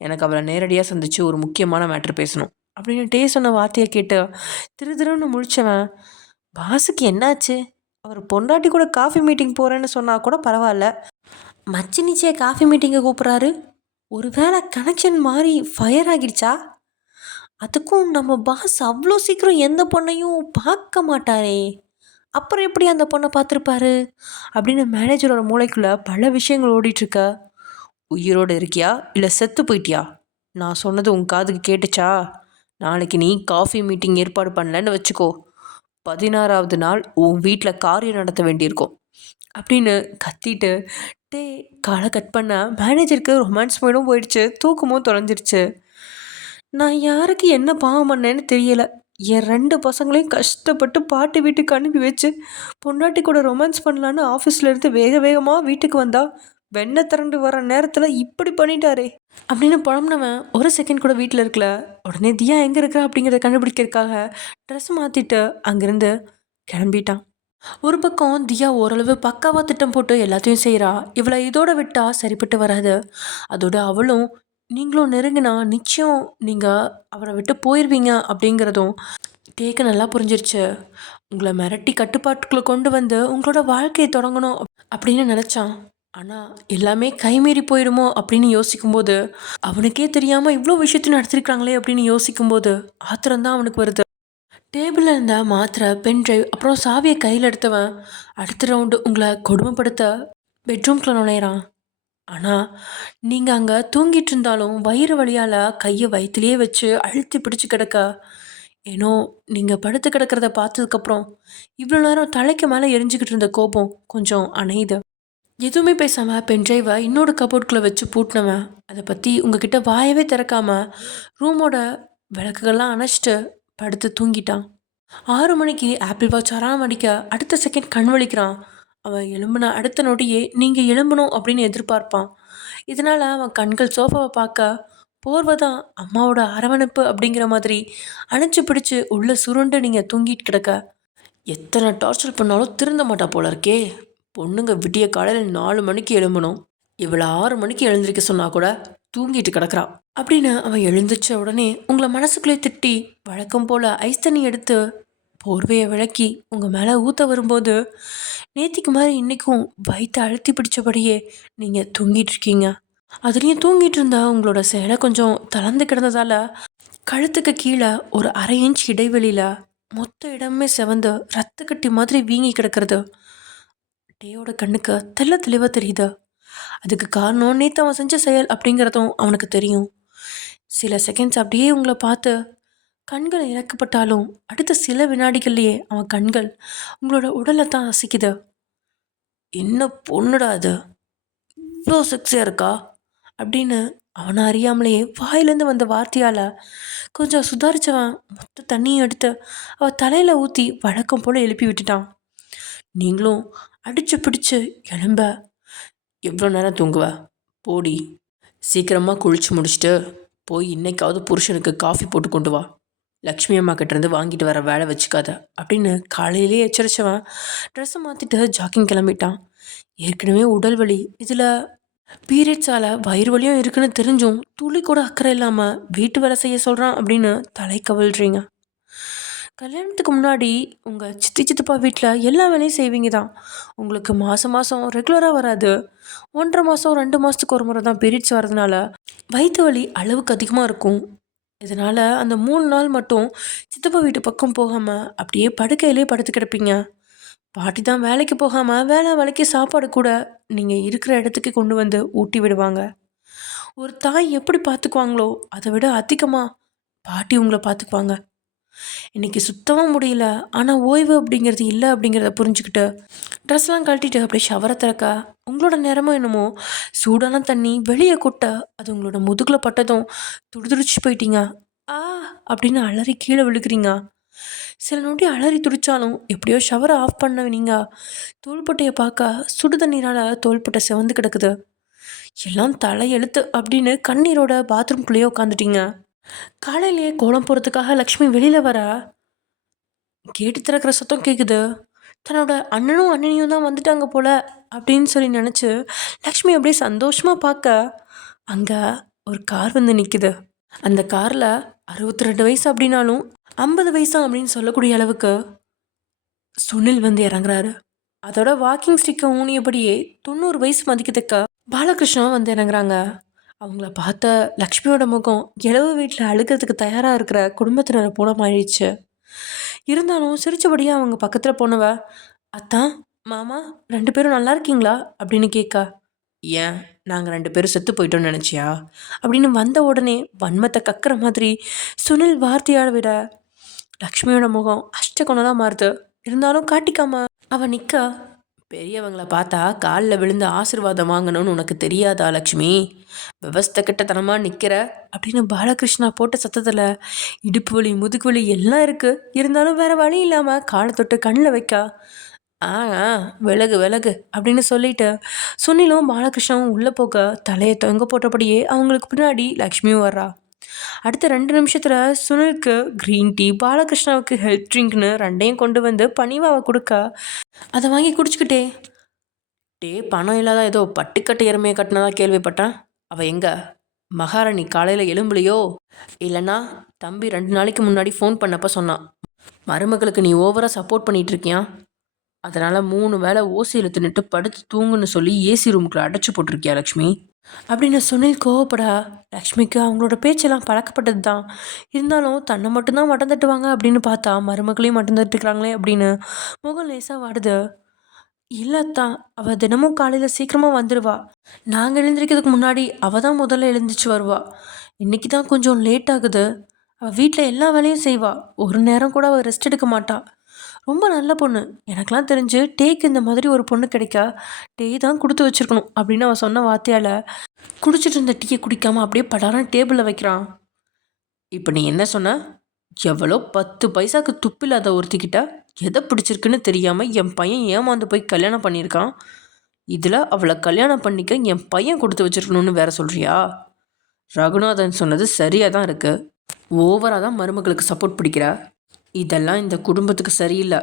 எனக்கு அவளை நேரடியாக சந்தித்து ஒரு முக்கியமான மேட்ரு பேசணும் அப்படின்னு டே சொன்ன வார்த்தையை கேட்டு திருன்னு முழிச்சவன், பாஸுக்கு என்னாச்சு, அவர் பொண்டாட்டி கூட காஃபி மீட்டிங் போகிறேன்னு சொன்னால் கூட பரவாயில்ல, மச்சி நிச்சய காஃபி மீட்டிங்கை கூப்பிட்றாரு, ஒருவேளை கனெக்ஷன் மாறி ஃபயர் ஆகிடுச்சா? அதுக்கும் நம்ம பாஸ் அவ்வளோ சீக்கிரம் எந்த பொண்ணையும் பார்க்க மாட்டாரே, அப்புறம் எப்படி அந்த பொண்ணை பார்த்துருப்பாரு அப்படின்னு மேனேஜரோட மூளைக்குள்ளே பல விஷயங்கள் ஓடிட்டுருக்க. உயிரோடு இருக்கியா இல்லை செத்து போயிட்டியா? நான் சொன்னது உன் காதுக்கு கேட்டுச்சா? நாளைக்கு நீ காஃபி மீட்டிங் ஏற்பாடு பண்ணலன்னு வச்சுக்கோ, 16வது நாள் உன் வீட்டில் காரியம் நடத்த வேண்டியிருக்கும் அப்படின்னு கத்திட்டு காலை கட் பண்ண மேனேஜருக்கு ரொமான்ஸ் மூடும் போயிடுச்சு, தூக்கமும் தொலைஞ்சிருச்சு. நான் யாருக்கு என்ன பாவம் பண்ணேன்னு தெரியலை, என் 2 பசங்களையும் கஷ்டப்பட்டு பாட்டி வீட்டுக்கு அனுப்பி வச்சு பொண்டாட்டி கூட ரொமான்ஸ் பண்ணலான்னு ஆஃபீஸில் இருந்து வேகமாக வீட்டுக்கு வந்தா வெண்ணை திரண்டு வர நேரத்தில் இப்படி பண்ணிட்டாரே அப்படின்னு புலம்புனவன் ஒரு செகண்ட் கூட வீட்டில் இருக்கல. உடனே தியா எங்கே இருக்கிறா அப்படிங்கிறத கண்டுபிடிக்கிறதுக்காக ட்ரெஸ் மாற்றிட்டு அங்கேருந்து கிளம்பிட்டான். ஒரு பக்கம் தியா ஓரளவு பக்காவாக திட்டம் போட்டு எல்லாத்தையும் செய்கிறா. இவளை இதோட விட்டா சரிப்பட்டு வராது. அதோட அவளும் நீங்களும் நெருங்கினா நிச்சயம் நீங்கள் அவரை விட்டு போயிடுவீங்க அப்படிங்கிறதும் கேட்க நல்லா புரிஞ்சிருச்சு. உங்களை மிரட்டி கட்டுப்பாட்டுக்குள்ளே கொண்டு வந்து உங்களோட வாழ்க்கையை தொடங்கணும் அப்படின்னு நினச்சான். ஆனால் எல்லாமே கைமீறி போயிடுமோ அப்படின்னு யோசிக்கும்போது, அவனுக்கே தெரியாமல் இவ்வளோ விஷயத்தையும் நடத்திருக்காங்களே அப்படின்னு யோசிக்கும்போது ஆத்திரம்தான் அவனுக்கு வருது. டேபிளில் இருந்த மாத்திரை, பென்ட்ரைவ், அப்புறம் சாவியை கையில் எடுத்தவன் அடுத்த ரவுண்டு உங்களை கொடுமைப்படுத்த பெட்ரூம்குள்ளே நுழையிறான். ஆனால் நீங்கள் அங்கே தூங்கிட்டு இருந்தாலும் வயிறு வலியால் கையை வயிற்றுலேயே வச்சு அழுத்தி பிடிச்சி கிடக்க, ஏன்னோ நீங்கள் படுத்து கிடக்கிறத பார்த்ததுக்கப்புறம் இவ்வளோ நேரம் தலைக்கு மேலே எரிஞ்சிக்கிட்டு இருந்த கோபம் கொஞ்சம் அணையுது. எதுவுமே பேசாமல் பென்ட்ரைவை இன்னொரு கபோர்டுக்குள்ளே வச்சு பூட்டினவன் அதை பற்றி உங்ககிட்ட வாயவே திறக்காமல் ரூமோட விளக்குகள்லாம் அணைச்சிட்டு படுத்து தூங்கிட்டான். 6 மணிக்கு ஆப்பிள் வாட்ச் அலாம் அடிக்க அடுத்த செகண்ட் கண் வலிக்கிறான். அவன் எழும்புன அடுத்த நொடியே நீங்கள் எழும்பணும் அப்படின்னு எதிர்பார்ப்பான். இதனால் அவன் கண்கள் சோஃபாவை பார்க்க போர்வை தான் அம்மாவோட அரவணைப்பு அப்படிங்கிற மாதிரி அணைச்சி பிடிச்சி உள்ளே சுருண்டு நீங்கள் தூங்கிட்டு கிடக்க, எத்தனை டார்ச்சர் பண்ணாலும் திருந்த மாட்டா போல இருக்கே. பொண்ணுங்க விடிய காலையில் 4 மணிக்கு எழும்பணும், இவளை 6 மணிக்கு எழுந்திருக்க சொன்னால் கூட தூங்கிட்டு கிடக்கிறா அப்படின்னு அவன் எழுந்திரிச்ச உடனே உங்களை மனசுக்குள்ளே திட்டி வழக்கம் போல் ஐஸ் தண்ணி எடுத்து போர்வையை விளக்கி உங்கள் மேலே ஊற்ற வரும்போது நேத்திக்கு மாதிரி இன்றைக்கும் வயிற்று அழுத்தி பிடிச்சபடியே நீங்கள் தூங்கிட்டு இருக்கீங்க. அதுலேயும் தூங்கிட்டு இருந்தா உங்களோட சேலை கொஞ்சம் தளர்ந்து கிடந்ததால் கழுத்துக்கு கீழே ஒரு 1/2 இன்ச் இடைவெளியில் மொத்த இடமே செவந்து ரத்த கட்டி மாதிரி வீங்கி கிடக்கிறது டேயோட கண்ணுக்கு தெளிவாக தெரியுது. அதுக்கு காரணம் நேற்று அவன் செஞ்ச செயல் அப்படிங்கிறதும் அவனுக்கு தெரியும். சில செகண்ட்ஸ் அப்படியே உங்களை பார்த்து கண்கள் இறக்கப்பட்டாலும் அடுத்த சில வினாடிகள்லேயே அவன் கண்கள் உங்களோட உடலை தான் அசைக்குது. என்ன பொண்ணுடா அது, இவ்வளோ செக்ஸியாக இருக்கா அப்படின்னு அவனை அறியாமலேயே வாயிலேருந்து வந்த வார்த்தையால் கொஞ்சம் சுதாரிச்சவன் மொத்த தண்ணியும் எடுத்து அவள் தலையில் ஊற்றி வழக்கம் போல் எழுப்பி விட்டுட்டான். நீங்களும் அடிச்சு பிடிச்சு எலும்ப எவ்வளோ நேரம் தூங்குவ? போடி, சீக்கிரமாக குளிச்சு முடிச்சுட்டு போய் இன்னைக்காவது புருஷனுக்கு காஃபி போட்டு கொண்டு வா. லக்ஷ்மி அம்மா கிட்டேருந்து வாங்கிட்டு வர வேலை வச்சுக்காத அப்படின்னு காலையிலே எச்சரித்தவன் ட்ரெஸ்ஸை மாற்றிட்டு ஜாக்கிங் கிளம்பிட்டான். ஏற்கனவே உடல் வலி, இதில் பீரியட்ஸால் வயிறு வலியும் இருக்குன்னு தெரிஞ்சும் துளி கூட அக்கறை இல்லாமல் வீட்டு வேலை செய்ய சொல்கிறான் அப்படின்னு தலை கவிழ்றீங்க. கல்யாணத்துக்கு முன்னாடி உங்கள் சித்தி சித்தப்பா வீட்டில் எல்லா வேலையும் செய்வீங்க தான். உங்களுக்கு மாதம் மாதம் ரெகுலராக வராது. 1.5 மாதம் 2 மாதத்துக்கு ஒரு முறை தான் பீரியட்ஸ் வரதுனால வயிற்று வலி அளவுக்கு அதிகமாக இருக்கும். இதனால் அந்த 3 நாள் மட்டும் சித்தப்பா வீட்டு பக்கம் போகாமல் அப்படியே படுக்கையிலே படுத்து கிடப்பீங்க. பாட்டி தான் வேலைக்கு போகாமல் வேலைக்கு சாப்பாடு கூட நீங்கள் இருக்கிற இடத்துக்கு கொண்டு வந்து ஊட்டி விடுவாங்க. ஒரு தாய் எப்படி பார்த்துக்குவாங்களோ அதை விட அதிகமாக பாட்டி உங்களை பார்த்துக்குவாங்க. இன்றைக்கி சுத்தமாக முடியல, ஆனால் ஓய்வு அப்படிங்கிறது இல்லை அப்படிங்கிறத புரிஞ்சுக்கிட்டு ட்ரெஸ்லாம் கழட்டிட்டு அப்படியே ஷவரை திறக்க உங்களோட நேரமும் என்னமோ சூடான தண்ணி வெளியே கொட்ட அது உங்களோட முதுகில் பட்டதும் துடிதுடிச்சு போயிட்டீங்க. ஆ அப்படின்னு அலறி கீழே விழுக்கிறீங்க. சில நொடி அலறி துடிச்சாலும் எப்படியோ ஷவரை ஆஃப் பண்ணவீங்க. தோள்பட்டையை பார்க்க சுடு தண்ணீரால் தோள்பட்டை சிவந்து கிடக்குது. எல்லாம் தலையெழுத்து அப்படின்னு கண்ணீரோட பாத்ரூம்குள்ளேயே உட்காந்துட்டீங்க. காலையிலேயே கோலம் போகிறதுக்காக லக்ஷ்மி வெளியில் வர கேட்டு திறக்கிற சத்தம் கேட்குது. தன்னோட அண்ணனும் அண்ணனையும் தான் வந்துட்டாங்க போல அப்படின்னு சொல்லி நினச்சி லக்ஷ்மி அப்படியே சந்தோஷமாக பார்க்க அங்கே ஒரு கார் வந்து நிற்குது. அந்த காரில் 62 வயசு அப்படின்னாலும் 50 வயசா அப்படின்னு சொல்லக்கூடிய அளவுக்கு சுனில் வந்து இறங்குறாரு. அதோட வாக்கிங் ஸ்டிக்கை ஊனியபடியே 90 வயசு மதிக்கத்தக்க பாலகிருஷ்ணா வந்து இறங்குறாங்க. அவங்கள பார்த்த லக்ஷ்மியோட முகம் இளவு வீட்டில் அழுகிறதுக்கு தயாராக இருக்கிற குடும்பத்தினரை போல மாறிடுச்சு. இருந்தாலும் சிரிச்சபடியே அவங்க பக்கத்தில் போனவ, அத்தான் மாமா 2 பேரும் நல்லா இருக்கீங்களா அப்படின்னு கேட்க, ஏன் நாங்கள் 2 பேரும் செத்து போயிட்டோம்னு நினச்சியா அப்படின்னு வந்த உடனே வன்மத்தை கக்கிற மாதிரி சுனில் வார்த்தையால் விட லக்ஷ்மியோட முகம் அஷ்டகுணமாக மாறுது. இருந்தாலும் காட்டிக்காம அவன் நிற்க, பெரியவங்களை பார்த்தா காலில் விழுந்து ஆசீர்வாதம் வாங்கணும்னு உனக்கு தெரியாதா லக்ஷ்மி? விவஸ்தை கிட்டத்தனமாக நிற்கிற அப்படின்னு பாலகிருஷ்ணா போட்ட சத்தத்தில் இடுப்பு வலி முதுகு வலி எல்லாம் இருக்குது. இருந்தாலும் வேறு வழி இல்லாமல் காலை தொட்டு கண்ணில் வைக்க, ஆ விலகு விலகு அப்படின்னு சொல்லிட்டு சுனிலும் பாலகிருஷ்ணாவும் உள்ளே போக தலையை தொங்க போட்டபடியே அவங்களுக்கு பின்னாடி லக்ஷ்மியும் வர்றா. அடுத்த 2 நிமிஷத்தில் சுனிலுக்கு க்ரீன் டீ, பாலகிருஷ்ணாவுக்கு ஹெல்த் ட்ரிங்க்னு 2யும் கொண்டு வந்து பனிவாவை கொடுக்க அதை வாங்கி குடிச்சுக்கிட்டே, பணம் இல்லாத ஏதோ பட்டுக்கட்டு எருமையை கட்டினதா கேள்விப்பட்டேன். அவள் எங்க மகாராணி காலையில் எலும்புலையோ? இல்லைன்னா தம்பி 2 நாளைக்கு முன்னாடி ஃபோன் பண்ணப்போ சொன்னான், மருமகளுக்கு நீ ஓவராக சப்போர்ட் பண்ணிகிட்டு இருக்கியா, அதனால் 3 வேளை ஓசியில் தின்னுட்டு படுத்து தூங்குன்னு சொல்லி ஏசி ரூமுக்குள்ள அடைச்சி போட்டிருக்கியா லக்ஷ்மி அப்படின்னு சுனில் கோவப்பட, லக்ஷ்மிக்கு அவங்களோட பேச்செல்லாம் பழக்கப்பட்டது தான். இருந்தாலும் தன்னை மட்டும்தான் மட்டம் தட்டுவாங்க அப்படின்னு பார்த்தா மருமகளையும் மட்டம் தட்டுக்கிறாங்களே அப்படின்னு முகம் லேசாக வாடுது. இல்லத்தான், அவள் தினமும் காலையில் சீக்கிரமாக வந்துடுவா. நாங்கள் எழுந்திரிக்கிறதுக்கு முன்னாடி அவள் தான் முதல்ல எழுந்திரிச்சு வருவா. இன்றைக்கி தான் கொஞ்சம் லேட் ஆகுது. அவள் வீட்டில் எல்லா வேலையும் செய்வா. ஒரு நேரம் கூட அவள் ரெஸ்ட் எடுக்க மாட்டா. ரொம்ப நல்ல பொண்ணு. எனக்கெலாம் தெரிஞ்சு டேக்கு இந்த மாதிரி ஒரு பொண்ணு கிடைக்கா டே தான் கொடுத்து வச்சுருக்கணும் அப்படின்னு அவள் சொன்ன வார்த்தையால் குடிச்சிட்டு இருந்த டீயை குடிக்காமல் அப்படியே படாரம் டேபிளில் வைக்கிறான். இப்போ நீ என்ன சொன்ன? எவ்வளோ 10 பைசாவுக்கு துப்பில்லாத ஒருத்திக்கிட்ட எதை பிடிச்சிருக்குன்னு தெரியாமல் என் பையன் ஏமாந்து போய் கல்யாணம் பண்ணியிருக்கான். இதில் அவளை கல்யாணம் பண்ணிக்க என் பையன் கொடுத்து வச்சுருக்கணும்னு வேற சொல்கிறியா? ரகுநாதன் சொன்னது சரியாக தான் இருக்குது. ஓவராக தான் மருமகளுக்கு சப்போர்ட் பிடிக்கிற. இதெல்லாம் இந்த குடும்பத்துக்கு சரியில்லை.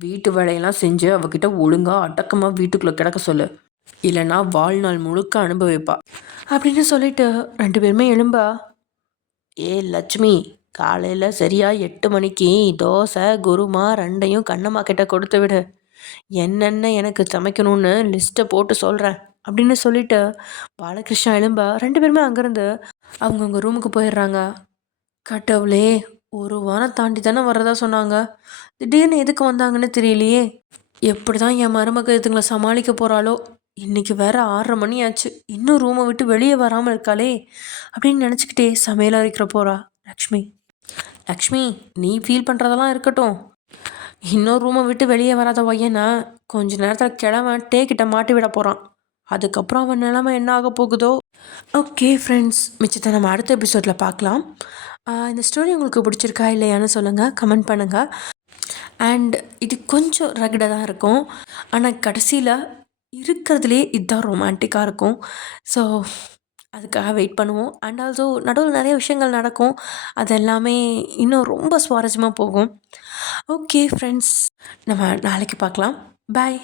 வீட்டு வேலையெல்லாம் செஞ்சு அவகிட்ட ஒழுங்காக அடக்கமாக வீட்டுக்குள்ளே கிடக்க சொல்லு, இல்லைன்னா வாழ்நாள் முழுக்க அனுபவிப்பா அப்படின்னு சொல்லிட்டு 2 பேருமே எழும்பா. லட்சுமி, காலையில் சரியாக 8 மணிக்கு தோசை குருமா 2யும் கண்ணம்மா கிட்ட கொடுத்து விடு. என்னென்ன எனக்கு சமைக்கணும்னு லிஸ்ட்டை போட்டு சொல்கிறேன் அப்படின்னு சொல்லிட்டு பாலகிருஷ்ணா எழும்பா 2 பேருமே அங்கேருந்து அவங்கவுங்க ரூமுக்கு போயிடுறாங்க. கடவுளே, ஒரு வாரம் தாண்டி தானே வர்றதா சொன்னாங்க. திடீர்னு எதுக்கு வந்தாங்கன்னு தெரியலையே. எப்படி தான் என் மருமக இதுங்களை சமாளிக்க போகிறாளோ. இன்றைக்கி வேற 6:30 மணி ஆச்சு, இன்னும் ரூமை விட்டு வெளியே வராமல் இருக்காளே அப்படின்னு நினச்சிக்கிட்டே சமையல் அரைக்கிற போகிறா லக்ஷ்மி. லக்ஷ்மி, நீ ஃபீல் பண்ணுறதெல்லாம் இருக்கட்டும். இன்னும் ரூமை விட்டு வெளியே வராத பையனா கொஞ்ச நேரத்தில் கிழவன் டே கிட்ட மாட்டி விட போகிறான். அதுக்கப்புறம் அவன் நிலைமை என்ன ஆக போகுதோ. ஓகே ஃப்ரெண்ட்ஸ், மிச்சத்தை நம்ம அடுத்த எபிசோடில் பார்க்கலாம். இந்த ஸ்டோரி உங்களுக்கு பிடிச்சிருக்கா இல்லையான்னு சொல்லுங்கள், கமெண்ட் பண்ணுங்கள். அண்ட் இது கொஞ்சம் ரகடாக தான் இருக்கும், ஆனால் கடைசியில் இருக்கிறதுலே இதுதான் ரொமான்டிக்காக இருக்கும். ஸோ அதுக்காக வெயிட் பண்ணுவோம். அண்ட் ஆல்சோ நடுவில் நிறைய விஷயங்கள் நடக்கும், அது எல்லாமே இன்னும் ரொம்ப சுவாரஸ்யமாக போகும். ஓகே ஃப்ரெண்ட்ஸ், நம்ம நாளைக்கு பார்க்கலாம். பாய்.